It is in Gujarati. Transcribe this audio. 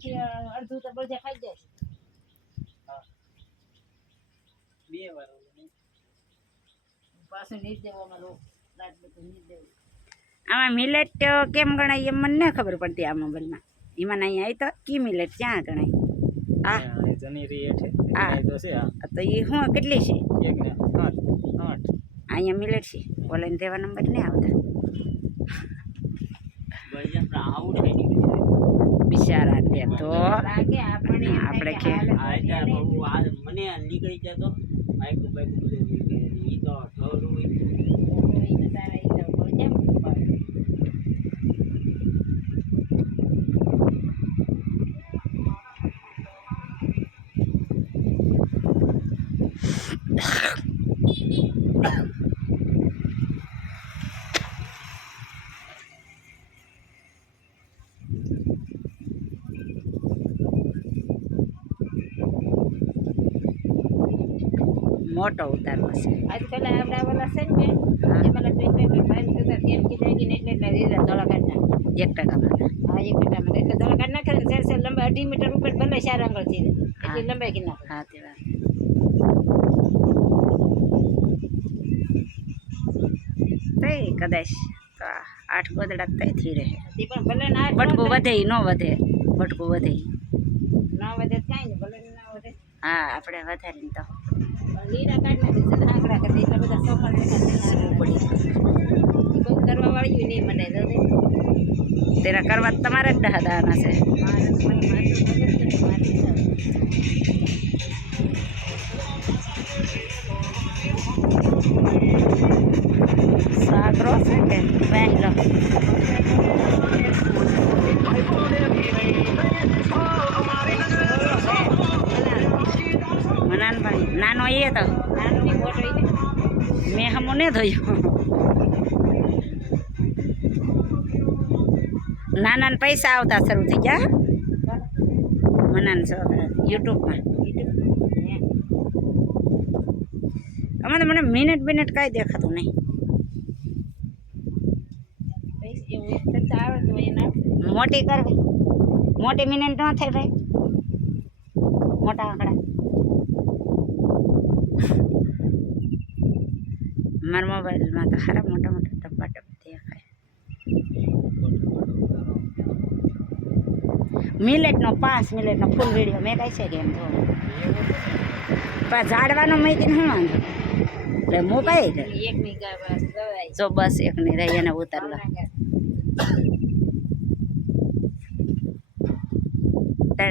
એમાંથી અડધું તો બળજા ખાઈ જાય. બે વાર પાછું નીચ દેવામાં લોક રાત બધું નીચ દેવું. આમાં મિલેટ કેમ ગણાય એમ મને ના ખબર પડતી આ મોબાઈલમાં. એમાં અહીંયા આવી તો કી મિલેટ ક્યાં ગણાય? આ જનીરી એઠે આ તો છે આ તો એ શું કેટલી છે? એક ને 8 અહીંયા મિલેટ છે. ઓલાને દેવા નંબર નહીં આવતા બિચારા લે તો લાગે આપણે એમ આપણે થાય કે કે હાલ મને નીકળી જતો બાઈક બાઈક બધું ઈ તો ઠરું ઈ બચારા ઈ તો બળજા પડે. મોટો ઉતારવો છે. આજકાલ આપડા ઓલા છે ને એમાં પેપર ફાઈલ થતા કેમ કીધા કે એટલે એટલે રીડા ધોળા કાઢ નાખે 1% હા 1 એટલે ધોળા કાઢ નાખે ને સેર સેર લંબાઈ 2.5 મીટર ઉપર ભલે 4 આંગળ થી એટલી લંબાઈ કે નાખે. હા તે વાત તઈ કદાચ તો 8 ગોદડા તઈ થી રહે. તે પણ ભલે ના બટકું વધે ઈ ન વધે. બટકું વધે ઈ. ના વધે કાઈ નહીં ભલે ના વધે. હા આપણે વધારીને તો લીરા કાઢ નાખે છે આંકડા કરી એટલે બધા સોફા પડી કોઈ કરવા વાળી નહીં મને તો તેના કરવા તમારે જ દહદાના છે. સાગરો છે કે વહેલો મનાનભાઈ નાનો એ તો નાની મોટો મેં હમું ને ધોયું. નાના પૈસા આવતા શરૂ થઈ ગયા મનાન છોકરા યુટ્યુબમાં. અમે તો મને મિનિટ બિનિટ કાંઈ દેખાતું નહીં. મોટી કરવી મોટી મિનિટ ન થાય ભાઈ. મોટા આંકડા મારા મોબાઈલમાં તો સારા મોટા મોટા ડબ્બા ડબ્બા દેખાય. મિલેટનો 5 મિનિટનો ફૂલ વિડીયો મેં કાંઈ છે કે એમ જોવાનું પણ ઝાડવાનો મેકીને શું વાંધો એટલે મોબાઈલ એકની ગવાય જો બસ એકની રહી એને ઉતારલો.